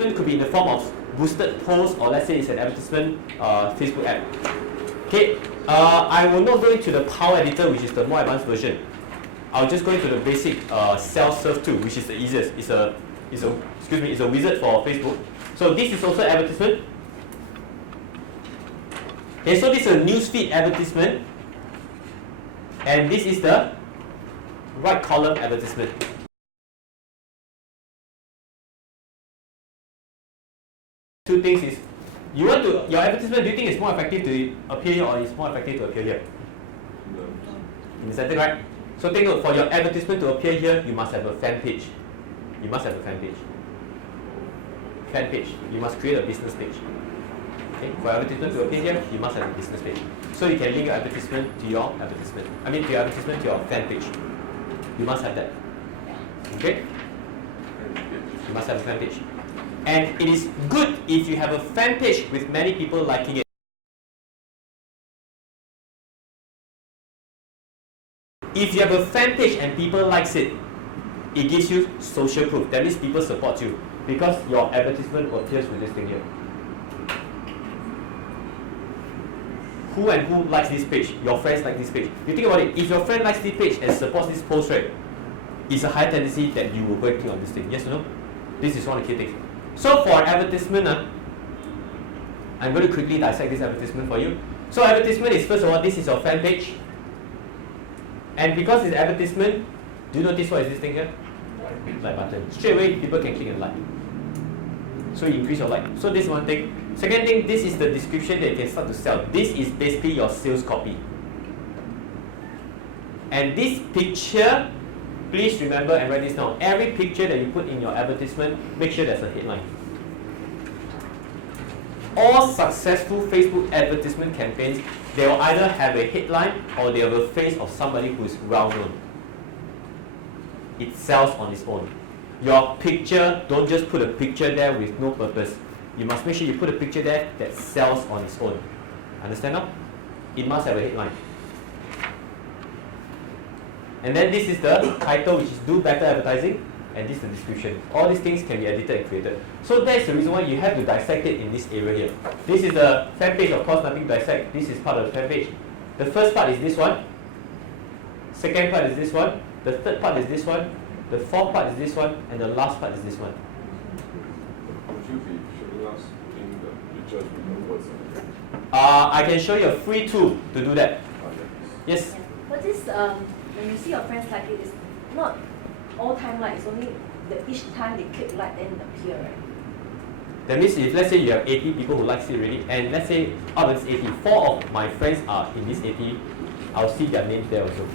advertisement could be in the form of boosted posts, or let's say it's an advertisement Facebook ad. Okay, I will not go into the Power Editor, which is the more advanced version. I'll just go into the basic self-serve tool, which is the easiest. It's a wizard for Facebook. So this is also advertisement. Okay, so this is a newsfeed advertisement, and this is the right column advertisement. Two things is, your advertisement, do you think it's more effective to appear here or it's more effective to appear here? In the center, right? So take note, for your advertisement to appear here, you must have a fan page. You must have a fan page. Fan page. You must create a business page. Okay? For advertisement to appear here, you must have a business page. So you can link your advertisement to your advertisement. To your advertisement to your fan page. You must have that. Okay? You must have a fan page. And it is good if you have a fan page with many people liking it. If you have a fan page and people likes it, it gives you social proof. That means people support you because your advertisement appears with this thing here. Who and who likes this page? Your friends like this page. You think about it, if your friend likes this page and supports this post, right, it's a high tendency that you will go and click on this thing. Yes or no? This is one of the key things. So for advertisement, I'm going to quickly dissect this advertisement for you. So advertisement is, first of all, this is your fan page. And because it's advertisement, do you notice what is this thing here? Like button. Straight away, people can click and like. So you increase your like. So this is one thing. Second thing, this is the description that you can start to sell. This is basically your sales copy. And this picture, please remember and write this down. Every picture that you put in your advertisement, make sure there's a headline. All successful Facebook advertisement campaigns, they will either have a headline or they have a face of somebody who is well known. It sells on its own. Your picture, don't just put a picture there with no purpose. You must make sure you put a picture there that sells on its own. Understand now? It must have a headline. And then this is the title, which is Do Better Advertising, and this is the description. All these things can be edited and created. So that's the reason why you have to dissect it in this area here. This is the fan page, of course, nothing to dissect. This is part of the fan page. The first part is this one. Second part is this one. The third part is this one. The fourth part is this one. And the last part is this one. Would you be showing us putting the pictures with the words on it? I can show you a free tool to do that. Okay. Yes? But this, when you see your friends like it, it's not all time like, it's only each time they click like then appear, right? That means if let's say you have 80 people who likes it already, and let's say out of this 80, 4 of my friends are in this 80, I'll see their names there also.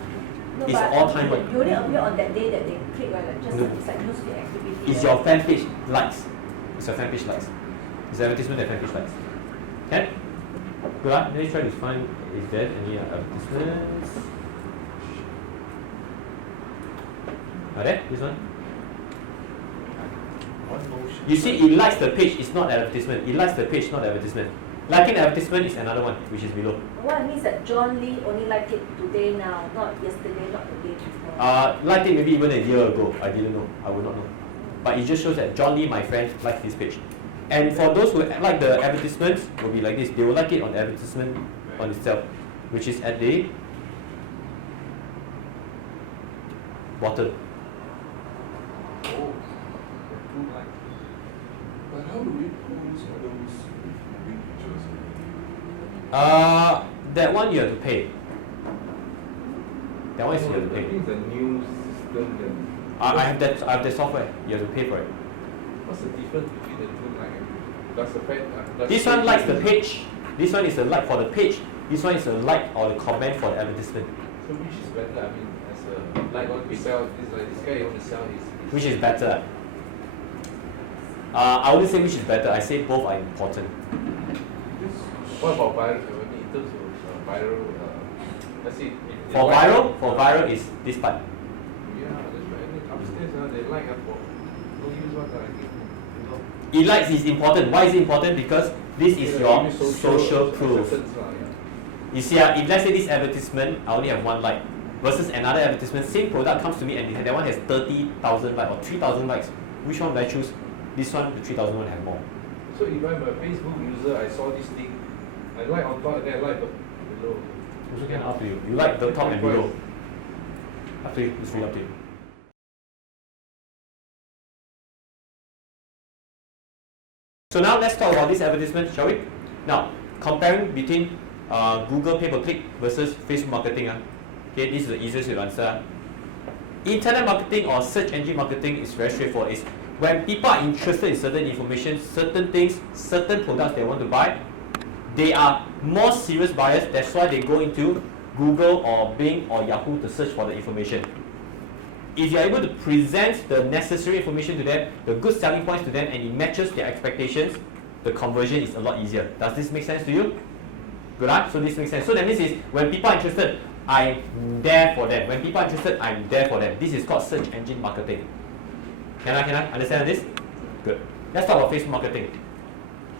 No, It's all time one. You only appear on that day that they click, right? Like just No. it's like newsfeed activity. It's your fan page likes. It's your fan page likes. It's advertisement that fan page likes. Okay? Good luck. Let me try to find, is there any advertisements? Are there? This one? You see, it likes the page, it's not advertisement. It likes the page, not advertisement. Liking advertisement is another one, which is below. What it means that John Lee only liked it today now, not yesterday, not the day before. Liked it maybe even a year ago. I didn't know. I would not know. But it just shows that John Lee, my friend, likes this page. And for those who like the advertisements, will be like this. They will like it on the advertisement on itself, which is at the bottom. Oh, but how do we post all those big pictures? That one you have to pay. That one is you have to I pay. think the new system then. I have that software. You have to pay for it. What's the difference between the two? Like, does the fan? This one likes the page. This one is a like for the page. This one is a like or the comment for the advertisement. So which is better? I mean, as a like what we sell, this guy you want to sell is Which is better? I wouldn't say which is better. I say both are important. what about viral? I mean, in terms of viral, let's see. For viral is this part. Yeah, that's right. I mean, upstairs they like for no use what I think. You know. It likes is important. Why is it important? Because this is your social proof. You see, if let's say this advertisement, I only have 1 like, versus another advertisement, same product comes to me and that one has 30,000 likes or 3,000 likes. Which one would I choose? This one, the 3000 one have more. So if I'm a Facebook user, I saw this thing, I like on top and then I like below. Also can up to you. You like the top and below. Up to you. It's really up to you. So now let's talk about this advertisement, shall we? Now, comparing between Google pay-per-click versus Facebook marketing. Okay, this is the easiest to answer. Internet marketing or search engine marketing is very straightforward. It's when people are interested in certain information, certain things, certain products they want to buy, they are more serious buyers. That's why they go into Google or Bing or Yahoo to search for the information. If you are able to present the necessary information to them, the good selling points to them, and it matches their expectations, the conversion is a lot easier. Does this make sense to you? Good, huh? So this makes sense. So that means is when people are interested, I'm there for them. When people are interested, I'm there for them. This is called search engine marketing. Can I understand this? Good. Let's talk about Facebook marketing.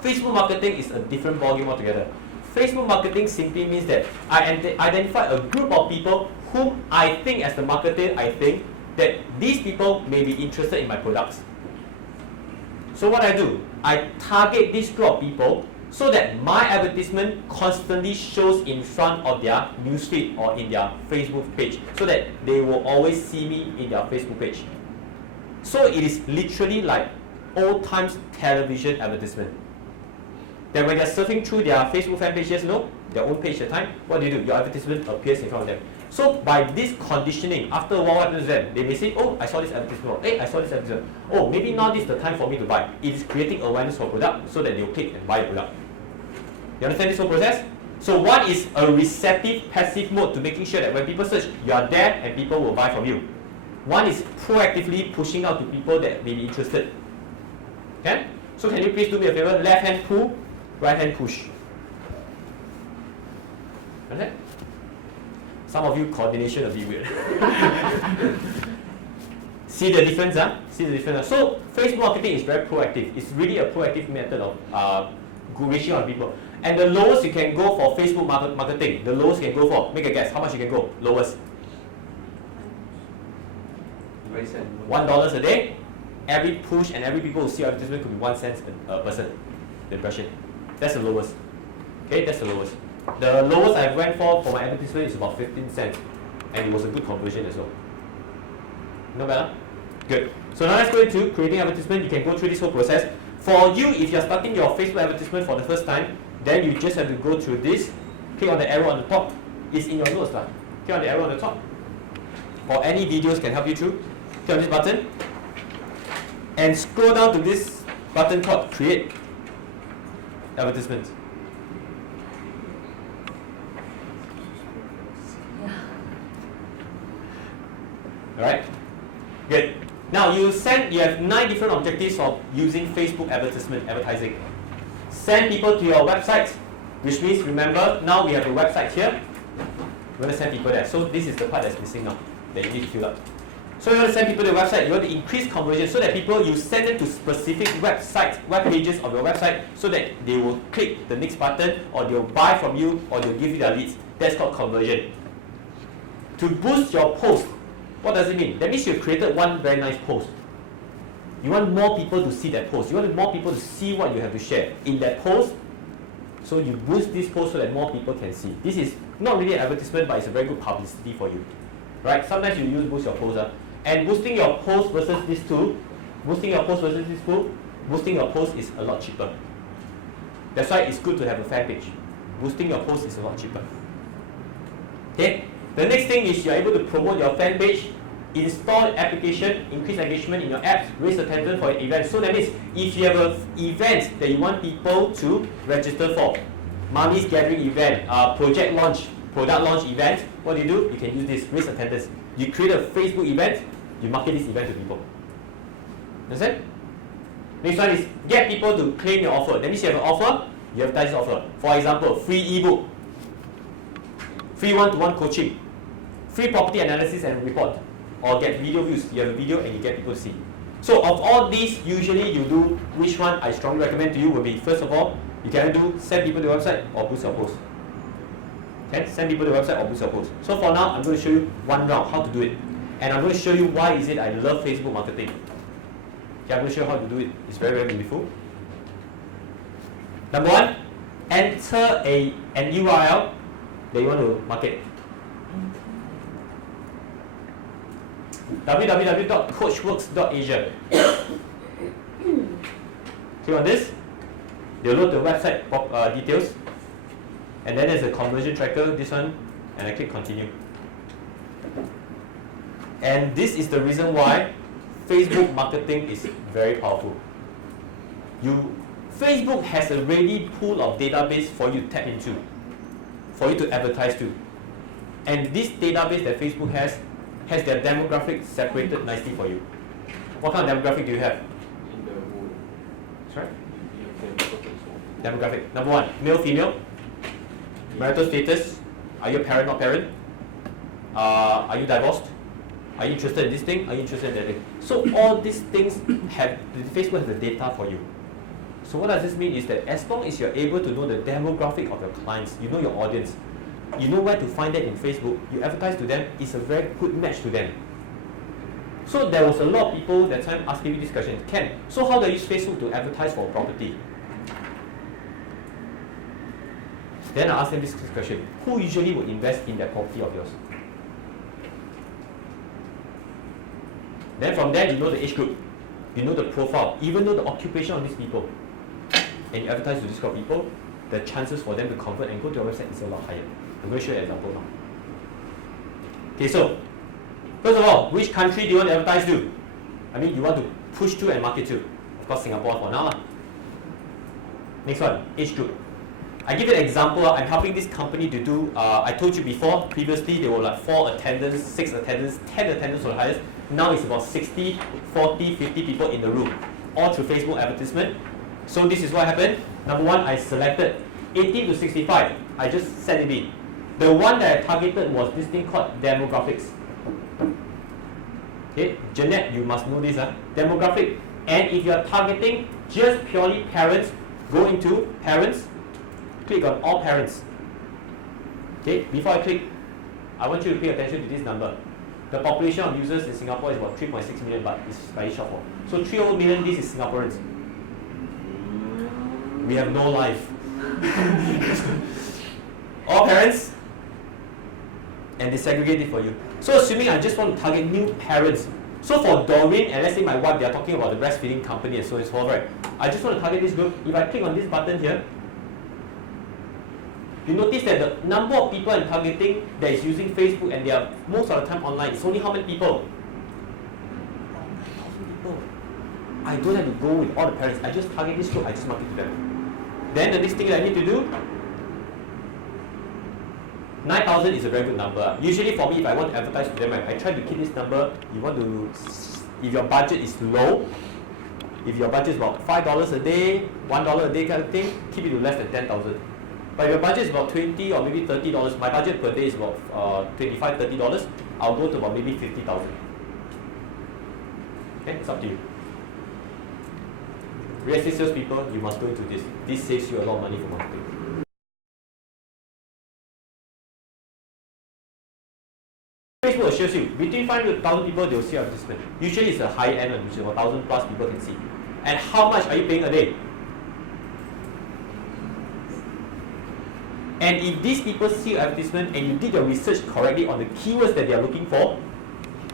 Facebook marketing is a different ballgame altogether. Facebook marketing simply means that I identify a group of people whom I think, as the marketer, I think that these people may be interested in my products. So what I do, I target this group of people so that my advertisement constantly shows in front of their newsfeed or in their Facebook page, so that they will always see me in their Facebook page. So it is literally like old times television advertisement. Then when they're surfing through their Facebook fan pages, their own page at a time, what do? Your advertisement appears in front of them. So by this conditioning, after a while, what happens to them? They may say, oh, I saw this advertisement. Hey, I saw this advertisement. Oh, maybe now this is the time for me to buy. It is creating awareness for product so that they'll click and buy the product. You understand this whole process? So one is a receptive, passive mode to making sure that when people search, you are there and people will buy from you. One is proactively pushing out to people that may be interested. Okay? So can you please do me a favor? Left hand pull, right hand push. Okay? Some of you coordination a bit weird. See the difference, huh? See the difference. So Facebook marketing is very proactive. It's really a proactive method of reaching out to people. And the lowest you can go for Facebook marketing, the lowest you can go for, make a guess, how much you can go? Lowest. $1 a day. Every push and every people who see your advertisement could be 1 cent a person. The impression. That's the lowest. Okay, that's the lowest. The lowest I went for my advertisement is about 15 cents, and it was a good conversion as well. No better? Good. So now let's go into creating advertisement. You can go through this whole process. For you, if you're starting your Facebook advertisement for the first time, then you just have to go through this. Click on the arrow on the top. It's in your notes. Click on the arrow on the top. Or any videos can help you through. Click on this button. And scroll down to this button called Create Advertisement. Alright? Good. Now you have 9 different objectives of using Facebook advertising. Send people to your website, which means, remember, now we have a website here. We're going to send people there. So this is the part that's missing now, that you need to fill up. So you want to send people to the website, you want to increase conversion so that you send them to specific websites, web pages of your website, so that they will click the next button, or they'll buy from you, or they'll give you their leads. That's called conversion. To boost your post, what does it mean? That means you've created one very nice post. You want more people to see that post. You want more people to see what you have to share in that post. So you boost this post so that more people can see. This is not really an advertisement, but it's a very good publicity for you. Right? Sometimes you use boost your post. And boosting your post versus this tool, boosting your post is a lot cheaper. That's why it's good to have a fan page. Boosting your post is a lot cheaper. Okay? The next thing is you're able to promote your fan page, install application, increase engagement in your apps, raise attendance for your events. So that means if you have an event that you want people to register for, mommy's gathering event, product launch event, what do? You can use this, raise attendance. You create a Facebook event, you market this event to people. Understand? Next one is get people to claim your offer. That means you have an offer, you advertise this offer. For example, free ebook, free one-to-one coaching, free property analysis and report, or get video views. You have a video and you get people to see. So of all these, usually you do which one I strongly recommend to you will be, first of all, you can do send people to the website or boost your post. Okay, send people to the website or boost your post. So for now, I'm going to show you one round how to do it. And I'm going to show you why is it I love Facebook marketing. Okay, I'm going to show you how to do it. It's very, very beautiful. Number one, enter an URL that you want to market. www.coachworks.asia. Click on this. They'll load the website details. And then there's a conversion tracker, this one, and I click continue. And this is the reason why Facebook marketing is very powerful. Facebook has a ready pool of database for you to tap into, for you to advertise to. And this database that Facebook has their demographics separated nicely for you. What kind of demographic do you have? In the whole. That's right. Yeah, Demographic. Number one, male, female. Marital status. Are you a parent, not parent? Are you divorced? Are you interested in this thing? Are you interested in that thing? So all these things Facebook has the data for you. So what does this mean is that as long as you're able to know the demographic of your clients, you know your audience, you know where to find that in Facebook, you advertise to them, it's a very good match to them. So there was a lot of people that time asking me this question, Ken, so how do I use Facebook to advertise for a property? Then I asked them this question, who usually would invest in that property of yours? Then from there, you know the age group, you know the profile, even know the occupation of these people, and you advertise to these group of people, the chances for them to convert and go to your website is a lot higher. I'm going to show you an example now. Okay, so first of all, which country do you want to advertise to? I mean, you want to push to and market to. Of course, Singapore for now. Next one, age group. I give you an example. I'm helping this company to do, I told you before, previously they were like 4 attendants, 6 attendants, 10 attendants were the highest. Now it's about 60, 40, 50 people in the room, all through Facebook advertisement. So this is what happened. Number one, I selected 18 to 65. I just set it in. The one that I targeted was this thing called demographics. Okay, Jeanette, you must know this. Demographic. And if you are targeting just purely parents, go into parents, click on all parents. Okay, before I click, I want you to pay attention to this number. The population of users in Singapore is about 3.6 million, but it's very short for. So 3 million, this is Singaporeans. We have no life. All parents, and they segregate it for you. So assuming I just want to target new parents. So for Doreen and let's say my wife, they are talking about the breastfeeding company and so on and so forth, right? I just want to target this group. If I click on this button here, you notice that the number of people I'm targeting that is using Facebook and they are most of the time online, it's only how many people? 9,000 people. I don't have to go with all the parents. I just target this group, I just market to them. Then the next thing that I need to do, 9,000 is a very good number. Usually for me, if I want to advertise to them, I try to keep this number. You want to, if your budget is low, if your budget is about $5 a day, $1 a day kind of thing, keep it to less than 10,000. But if your budget is about $20 or maybe $30, my budget per day is about $25, $30, I'll go to about maybe 50,000. Okay, it's up to you. Real estate salespeople, you must go into this. This saves you a lot of money for marketing. Facebook assures you, between 500,000 people, they will see your advertisement. Usually it's a high end one, which is 1,000 plus people can see. And how much are you paying a day? And if these people see your advertisement and you did your research correctly on the keywords that they are looking for,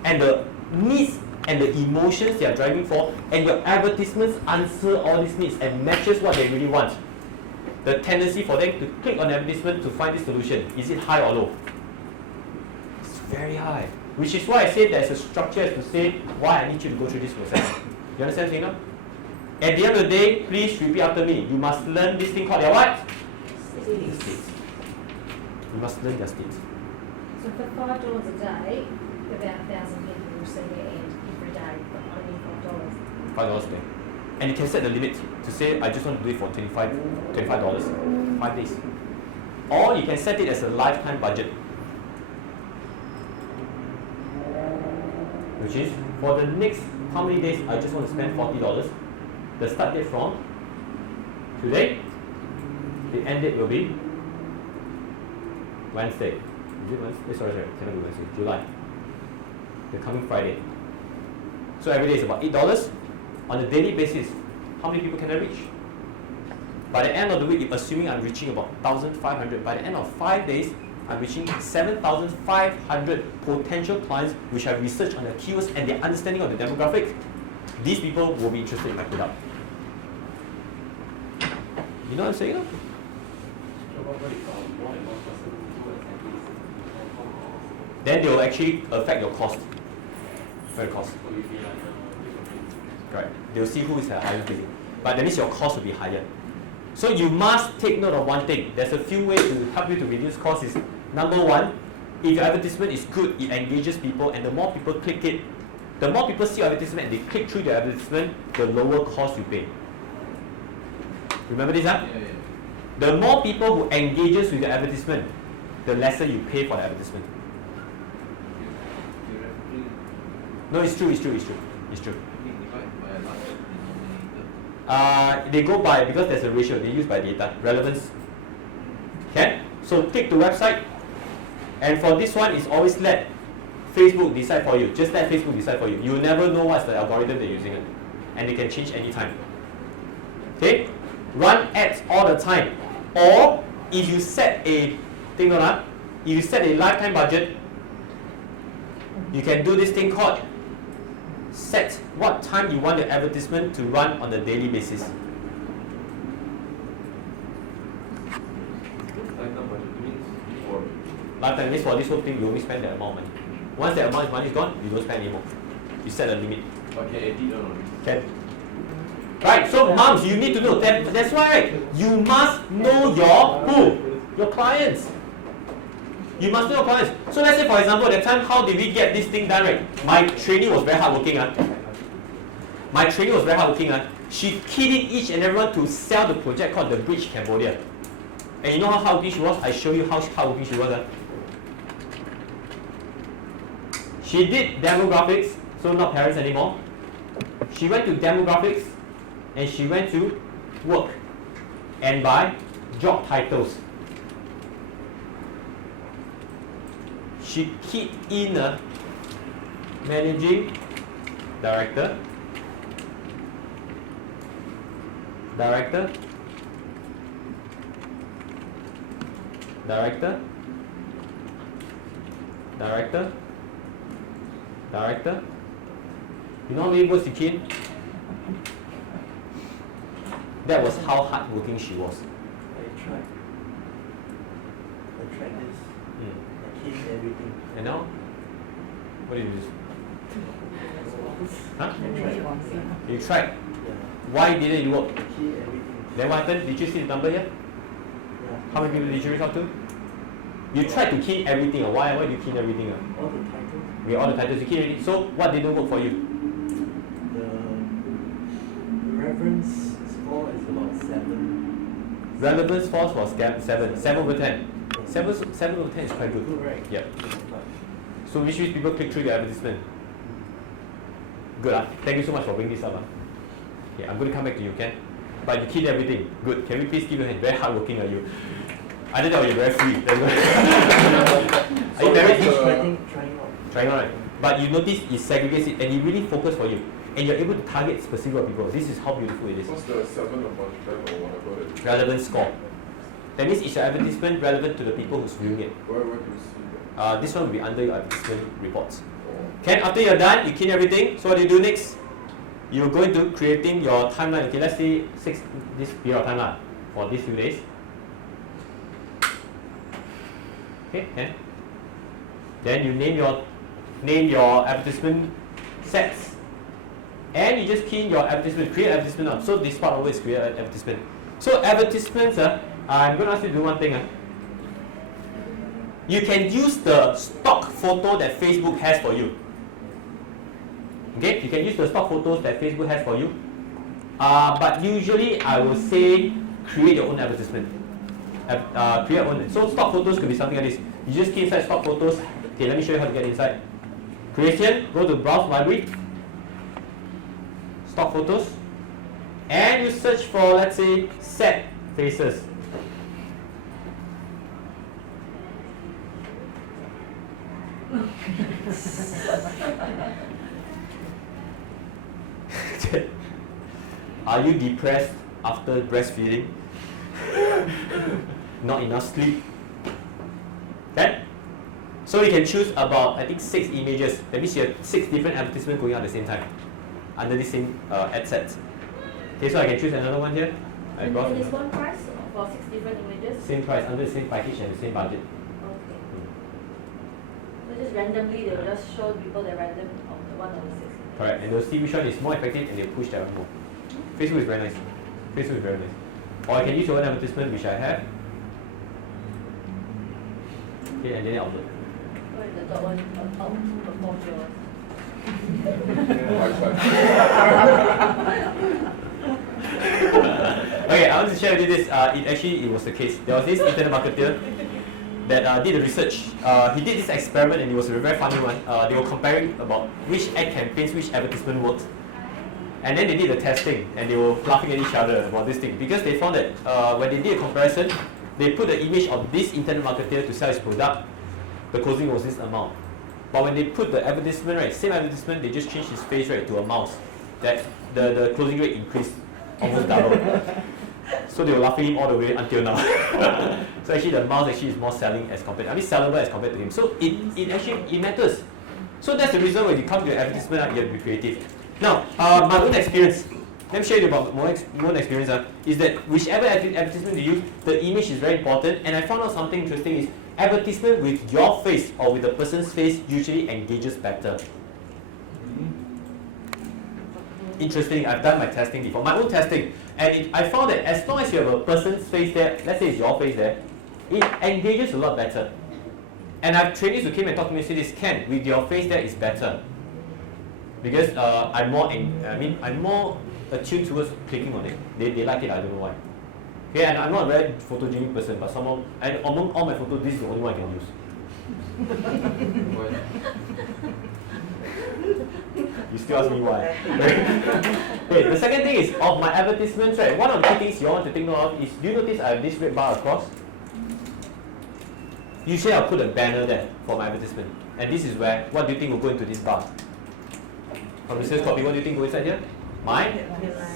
and the needs and the emotions they are driving for, and your advertisements answer all these needs and matches what they really want, the tendency for them to click on the advertisement to find this solution, is it high or low? It's very high. Which is why I say there's a structure as to say why I need you to go through this process. You understand, Sina? At the end of the day, please repeat after me. You must learn this thing called your what? States. You must learn their states. So for $5 a day, about 1,000 people will see their ad every day for only $5. $5 a day. And you can set the limit to say, I just want to do it for $25, 5 days. Or you can set it as a lifetime budget. Which is, for the next how many days, I just want to spend $40. The start date from today, the end date will be Wednesday. Is it Wednesday? Sorry, cannot be Wednesday. July. The coming Friday. So every day is about $8 on a daily basis, how many people can I reach? By the end of the week, assuming I'm reaching about 1,500, by the end of 5 days, I'm reaching 7,500 potential clients which have researched on the keywords and their understanding of the demographics. These people will be interested in my product. You know what I'm saying? No? Then they will actually affect your cost. Very cost. Right. They'll see who is a higher bidding. But that means your cost will be higher. So you must take note of one thing. There's a few ways to help you to reduce costs. Is number one, if your advertisement is good, it engages people, and the more people click it, the more people see your advertisement and they click through the advertisement, the lower cost you pay. Remember this, huh? Yeah. The more people who engages with the advertisement, the lesser you pay for the advertisement. No, it's true. They go by, because there's a ratio, they use by data, relevance. Okay? So click the website, and for this one, it's always let Facebook decide for you. Just let Facebook decide for you. You will never know what's the algorithm they're using it. And they can change anytime. Okay? Run ads all the time. Or if you set a lifetime budget, you can do this thing called set what time you want your advertisement to run on a daily basis. Lifetime means for this whole thing, you only spend that amount of money. Once that amount of money is gone, you don't spend anymore. You set a limit. Okay, Okay. Right, so moms, you need to know that. That's why, right? You must know your who? Your clients. You must know your clients. So let's say, for example, at the time, how did we get this thing done, right? My trainee was very hardworking. She keyed in each and everyone to sell the project called The Bridge Cambodia. And you know how hardworking she was? I show you how hardworking she was. She did demographics, so not parents anymore. She went to demographics, and she went to work and buy job titles. She keyed in a managing director, You know how many words she keyed? That was how hardworking she was. I tried this. I keyed everything. And now? What did you do? Huh? You tried. Yeah. Why didn't it work? I keyed everything. Then what happened? Did you see the number here? Yeah. How many people did you reach out to? You tried to key everything. Why did you key everything? All the titles. We all the titles you keyed everything. So what didn't work for you? The reference score is about 7. Relevance force was 7. 7 over 10. 7 over 10 is quite good. Good, right? Yep. So which means people click through the advertisement. Good. Thank you so much for bringing this up. Okay, I'm going to come back to you, Ken. But you keyed everything. Good. Can we please give you a hand? Very hardworking are you? I didn't know you're very free. That's why. Are you very Trying out. Trying out, right? But you notice it segregates it and it really focuses for you. And you're able to target specific people. This is how beautiful it is. What's the 7 upon 10 or whatever it is? Relevant score. That means is your advertisement relevant to the people who's viewing it? Where do you see that? This one will be under your advertisement reports. Oh. Okay, after you're done, you key everything. So what do you do next? You're going to creating your timeline. Okay, let's say this period of time for these few days. Okay, and then you name your advertisement sets, and you just key in your advertisement, create advertisement now. So this part always create advertisement. So advertisements, I'm going to ask you to do one thing. You can use the stock photo that Facebook has for you. Okay, you can use the stock photos that Facebook has for you. But usually I will say create your own advertisement. Create your own. So stock photos could be something like this. You just key inside stock photos. Okay, let me show you how to get inside. Creation, go to browse library, stock photos, and you search for, let's say, set faces. Are you depressed after breastfeeding? Not enough sleep? Okay? So you can choose about, I think, 6 images. That means you have 6 different advertisements going on at the same time under the same ad set. Okay, so I can choose another one here. And it's one price for 6 different images? Same price, under the same package and the same budget. Okay. So just randomly, they will just show people the random of the one of the 6 images. Correct, and they'll see which one is more effective and they'll push that one more. Facebook is very nice. Facebook is very nice. Or I can use your own advertisement, which I have. Okay, and then upload. What is the top one? Perform yours. Okay, I want to share with you this. It was the case. There was this internet marketer that did the research. He did this experiment and it was a very funny one. They were comparing about which ad campaigns, which advertisement worked. And then they did the testing and they were laughing at each other about this thing because they found that when they did a comparison, they put the image of this internet marketer to sell his product. The closing was this amount. But when they put the advertisement, right, same advertisement, they just changed his face, right, to a mouse. That the closing rate increased, almost double. So they were laughing him all the way until now. So actually the mouse actually is more selling as compared, sellable as compared to him. So it matters. So that's the reason when you come to your advertisement, you have to be creative. Now, my own experience, let me share you about my own experience, is that whichever advertisement you use, the image is very important. And I found out something interesting is advertisement with your face or with the person's face usually engages better. Interesting, I've done my testing before, my own testing. And I found that as long as you have a person's face there, let's say it's your face there, it engages a lot better. And I have trainees who came and talked to me and said this, Ken, with your face there is better. Because I'm more attuned towards clicking on it. They like it, I don't know why. Okay, and I'm not a very photogenic person, but somehow, and among all my photos, this is the only one I can use. You still ask me why. Okay, the second thing is, of my advertisements, right, one of the key things you want to take note of is, do you notice I have this red bar across? Usually I'll put a banner there for my advertisement. And this is where, what do you think will go into this bar? From the sales copy, what do you think go inside here? My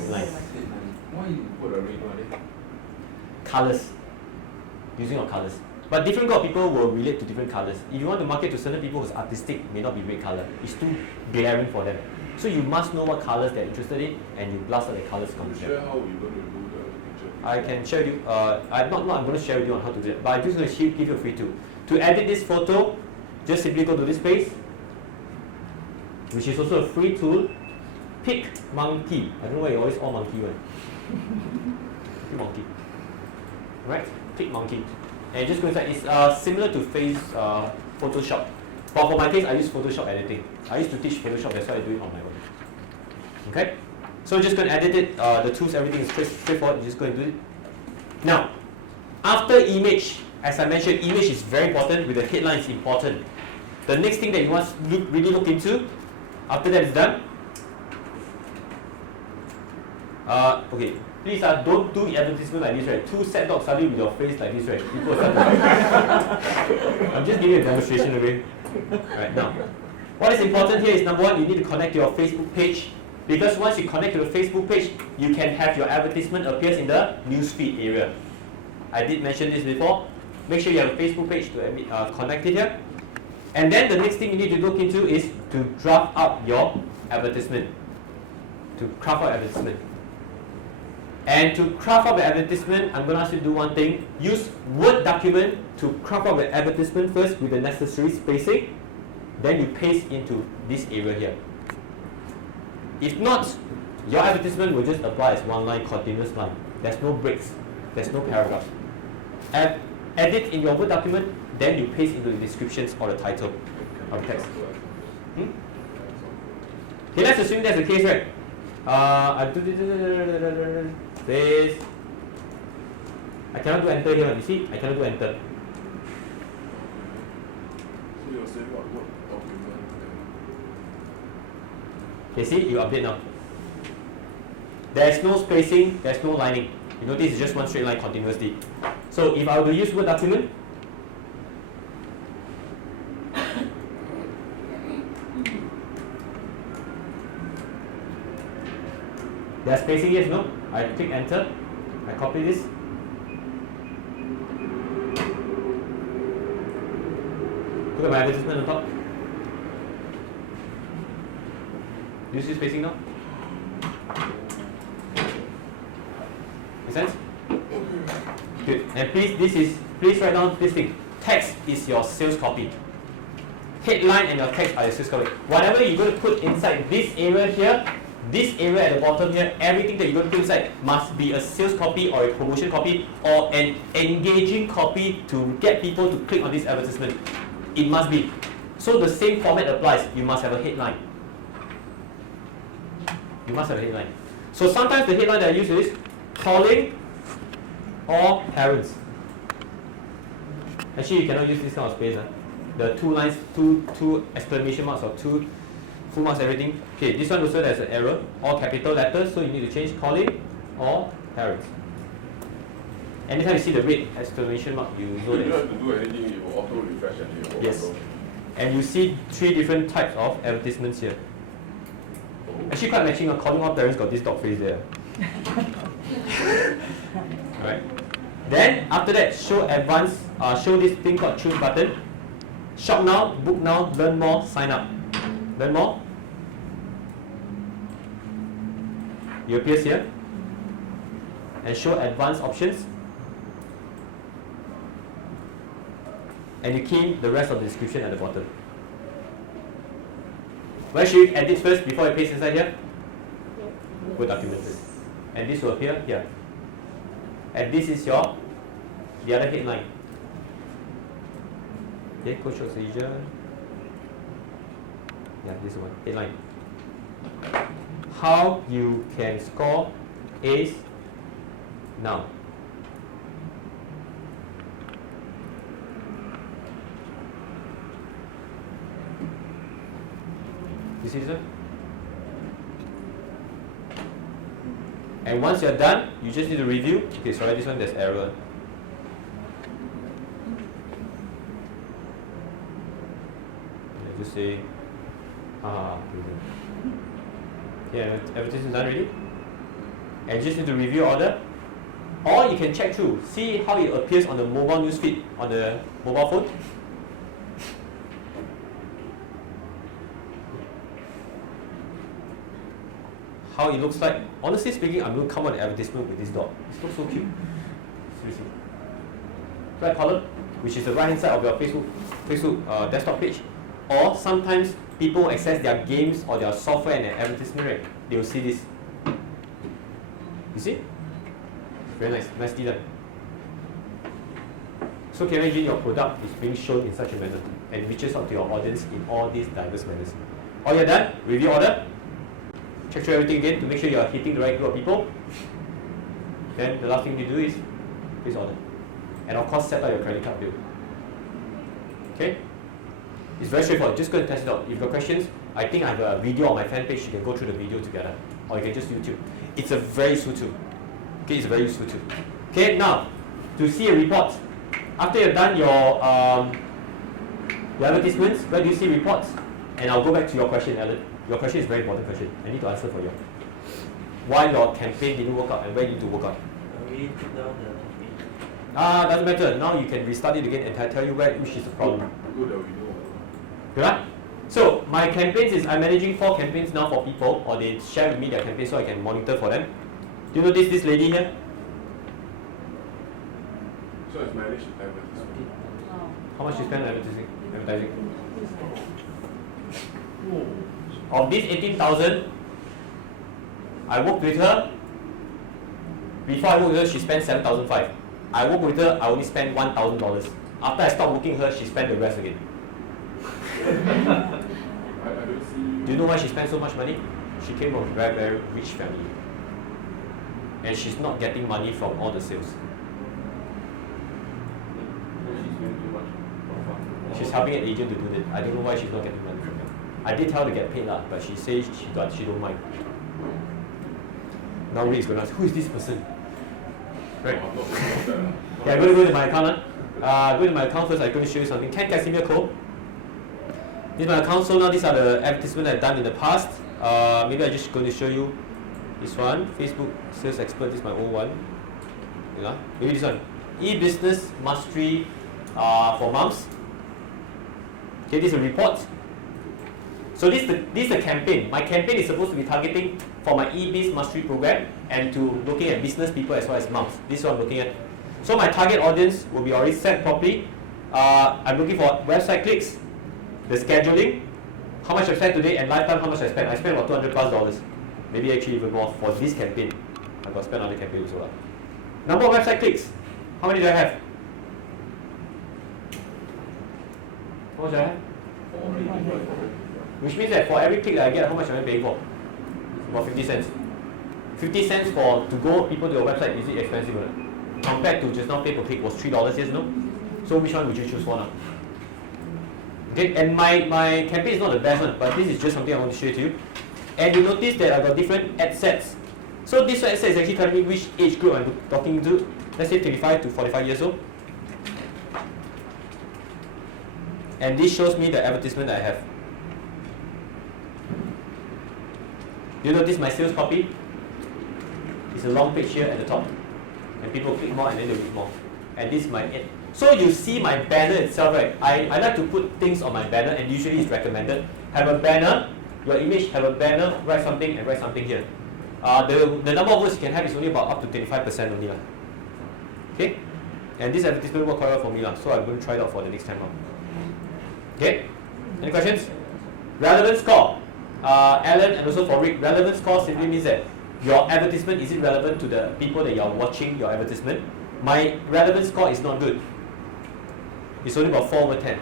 line. Why you put a red one? Colors. Using of colors. But different group of people will relate to different colors. If you want to market to certain people who's artistic, it may not be red color. It's too glaring for them. So you must know what colors they're interested in and you blast out the colors comes Share how we're going to remove the picture. I can share with you, I'm going to share with you on how to do it, but I'm just going to give you a free tool. To edit this photo, just simply go to this page, which is also a free tool. Pick monkey. I don't know why you always all monkey one. Pick monkey. Right? Pick monkey. And just go inside. It's similar to Face Photoshop. But for my case, I use Photoshop editing. I used to teach Photoshop, that's why I do it on my own. Okay? So just go and edit it. The tools, everything is straightforward. You just go and do it. Now, after image, as I mentioned, image is very important. With the headline is important. The next thing that you want to really look into, after that is done. Okay, please don't do advertisement like this, right? 2 set dogs suddenly with your face like this, right? People start to I'm just giving you a demonstration away. Right now, what is important here is number 1, you need to connect to your Facebook page, because once you connect to the Facebook page, you can have your advertisement appears in the newsfeed area. I did mention this before. Make sure you have a Facebook page to connect it here. And then the next thing you need to look into is to draft up your advertisement. To craft out advertisement. And to craft up the advertisement, I'm going to ask you to do one thing. Use Word document to craft up the advertisement first with the necessary spacing. Then you paste into this area here. If not, your advertisement will just apply as one line, continuous line. There's no breaks. There's no paragraph. Edit in your Word document, then you paste into the descriptions or the title of the text. Okay, let's assume that's the case, right? This. I cannot do enter here. You see, I cannot do enter. So you're saying what Word document? Okay, see, you update now. There's no spacing, there's no lining. You notice it's just one straight line continuously. So if I were to use Word document, There's spacing here, no? I click enter, I copy this. Look at my advertisement on top. Do you see spacing now? Make sense? Good. And please write down this thing. Text is your sales copy. Headline and your text are your sales copy. Whatever you're going to put inside this area here, this area at the bottom here, everything that you're going to put inside must be a sales copy or a promotion copy or an engaging copy to get people to click on this advertisement. It must be. So the same format applies. You must have a headline. You must have a headline. So sometimes the headline that I use is calling or parents. Actually, you cannot use this kind of space. The two lines, two exclamation marks or two full marks, everything. Okay, this one also there's an error. All capital letters, so you need to change calling or parents. Anytime you see the red exclamation mark, you know You that. don't have to do anything, it will auto refresh and it will Yes. auto. And you see 3 different types of advertisements here. Actually quite matching. Calling all parents got this dog face there. Alright. Then after that, show advanced, show this thing called choose button. Shop now, book now, learn more, sign up. Learn more. It appears here. And show advanced options. And you key in the rest of the description at the bottom. Where should you edit first before you paste inside here? Word documented. And this will appear here. And this is the other headline. Okay, coach of Asia. Yeah, this one, headline. How you can score A's now. You see this one? And once you're done, you just need to review. Okay, sorry, this one there's error. And just say, yeah, everything is done already. And you just need to review order. Or you can check through, see how it appears on the mobile newsfeed on the mobile phone. How it looks like. Honestly speaking, I'm going to come on an advertisement with this dog. It looks so cute. Seriously. Right column, which is the right hand side of your Facebook desktop page. Or sometimes people access their games or their software and an advertisement, right? They will see this. You see? Very nice, nicely done. So can you imagine your product is being shown in such a manner and reaches out to your audience in all these diverse manners. All you're done, review order. Check through everything again to make sure you're hitting the right group of people. Then the last thing you do is place order. And of course set up your credit card bill. Okay? It's very straightforward. Just go and test it out. If you have questions, I think I have a video on my fan page. You can go through the video together. Or you can just YouTube. It's a very useful tool. Okay, it's a very useful tool. Okay, now to see a report. After you've done your advertisements, where do you see reports? And I'll go back to your question, Alan. Your question is a very important question. I need to answer for you. Why your campaign didn't work out and where you need to work out? We took down the campaign. Doesn't matter. Now you can restart it again and tell you which is the problem. Good that we know. Right? So my campaigns is I'm managing 4 campaigns now for people, or they share with me their campaigns so I can monitor for them. Do you notice this lady here? So it's managed advertisement. How much you spend on advertising? Of this 18,000, I worked with her. Before I worked with her, she spent 7,500. I worked with her, I only spent $1,000. After I stopped working with her, she spent the rest again. I don't see. Do you know why she spent so much money? She came from a very, very rich family. And she's not getting money from all the sales. She's helping an agent to do that. I don't know why she's not getting money from them. I did tell her to get paid, but she says she don't mind. Now Ray is going to ask, who is this person? Right? I'm not sure about that. Yeah, I'm going to go to my account. Go to my account first. I'm going to show you something. Can you see me a code? This is my account. So now these are the advertisements I've done in the past. Maybe I'm just going to show you This one, Facebook Sales Expert, this is my old one. Yeah, maybe this one. E-business mastery for moms. Okay, this is a report. So this is the campaign. My campaign is supposed to be targeting for my e-biz mastery program and to looking at business people as well as moms. This is what I'm looking at. So my target audience will be already set properly. I'm looking for website clicks, the scheduling, how much I spent today, and lifetime how much I spent. I spent about $200+. Maybe actually even more for this campaign. I got spent on the campaign also. Number of website clicks. How many do I have? How much do I have? Which means that for every click that I get, how much am I paying for? About 50 cents. 50 cents for to go people to your website, is it expensive or not? Compared to just now pay per click was $3, yes, no? So which one would you choose for now? Okay, and my campaign is not the best one, but this is just something I want to share to you. And you notice that I got different ad sets. So this ad set is actually telling me which age group I'm talking to. Let's say 35 to 45 years old. And this shows me the advertisement that I have. Do you notice my sales copy? It's a long page here at the top. And people click more and then they read more. And this is my ad. So you see my banner itself, right? I like to put things on my banner, and usually it's recommended. Have a banner, your image, have a banner, write something and write something here. The number of words you can have is only about up to 25% only. Okay? And this advertisement worked quite well for me, so I'm going to try it out for the next time. Okay? Any questions? Relevance score. Alan and also for Rick, relevance score simply means that your advertisement, is it relevant to the people that you are watching your advertisement? My relevance score is not good. It's only about 4/10,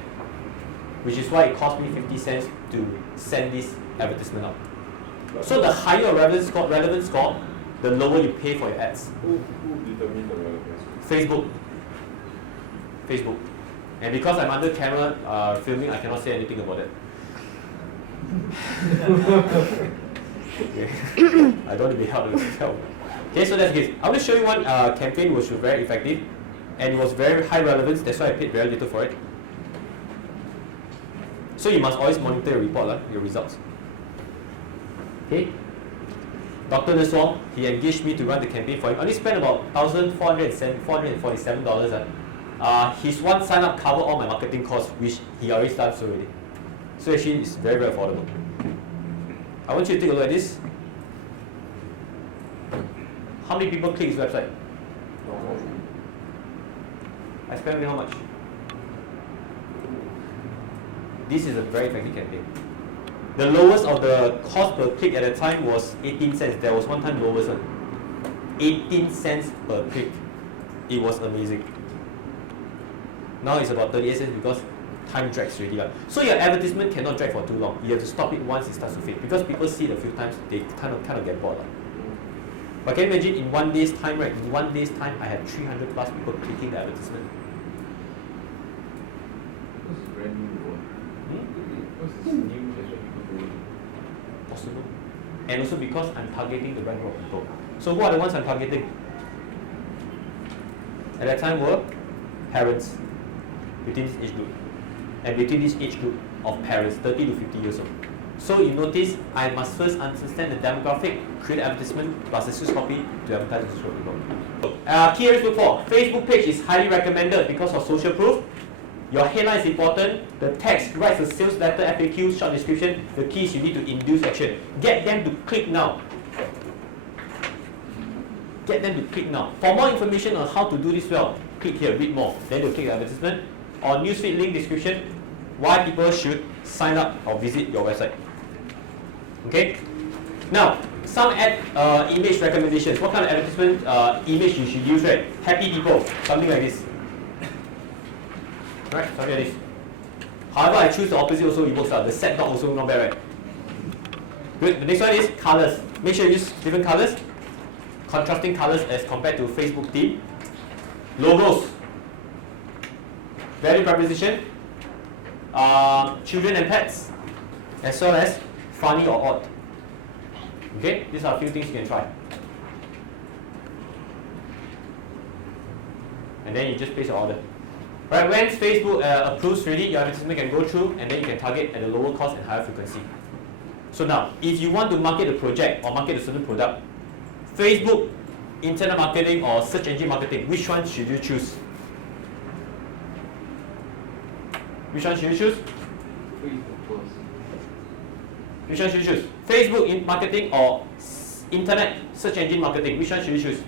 which is why it cost me 50 cents to send this advertisement out. So the higher your relevance score, the lower you pay for your ads. Who determines the relevance? Facebook. And because I'm under camera filming, I cannot say anything about it. Okay. I don't want to be held to tell. Okay, so that's good. I want to show you one campaign which was very effective and it was very high relevance. That's why I paid very little for it. So you must always monitor your report, your results. Okay. Dr. Neswong, he engaged me to run the campaign for him. I only spent about $1,447. His one sign up covered all my marketing costs, which he already started already. So actually, it's very, very affordable. I want you to take a look at this. How many people click his website? I spent only how much? This is a very effective campaign. The lowest of the cost per click at the time was 18 cents. There was one time lowest one. 18 cents per click. It was amazing. Now it's about 38 cents because time drags really up. So your advertisement cannot drag for too long. You have to stop it once it starts to fade. Because people see it a few times, they kind of get bored. But can you imagine in 1 day's time, right? In 1 day's time, I had 300 plus people clicking the advertisement. This is brand new. Because it's new, that's what people do. Possible. And also because I'm targeting the right group of people. So who are the ones I'm targeting? At that time were parents within this age group. And between this age group of parents, 30 to 50 years old. So you notice, I must first understand the demographic, create advertisement, plus the sales copy to advertise this group of people. Key areas to look for. Facebook page is highly recommended because of social proof. Your headline is important. The text writes a sales letter, FAQ, short description. The key is you need to induce action. Get them to click now. Get them to click now. For more information on how to do this well, click here, read more. Then they'll click the advertisement. Or newsfeed link description, why people should sign up or visit your website. Okay? Now, some image recommendations. What kind of advertisement image you should use, right? Happy people, something like this. Right, something like this. However, I choose the opposite also, it works out. The set dot also not bad, right? Good. The next one is colors. Make sure you use different colors. Contrasting colors as compared to Facebook theme. Logos. Value proposition. Children and pets. As well as funny or odd. Okay, these are a few things you can try. And then you just place your order. Right, once Facebook approves ready, your advertisement can go through and then you can target at a lower cost and higher frequency. So now, if you want to market a project or market a certain product, Facebook, internet marketing, or search engine marketing? Which one should you choose? Which one should you choose? Facebook first. Which one should you choose? Facebook marketing or internet search engine marketing? Which one should you choose?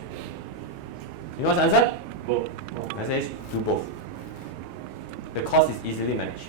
You know what's the answer? Both. I say do both. The cost is easily managed.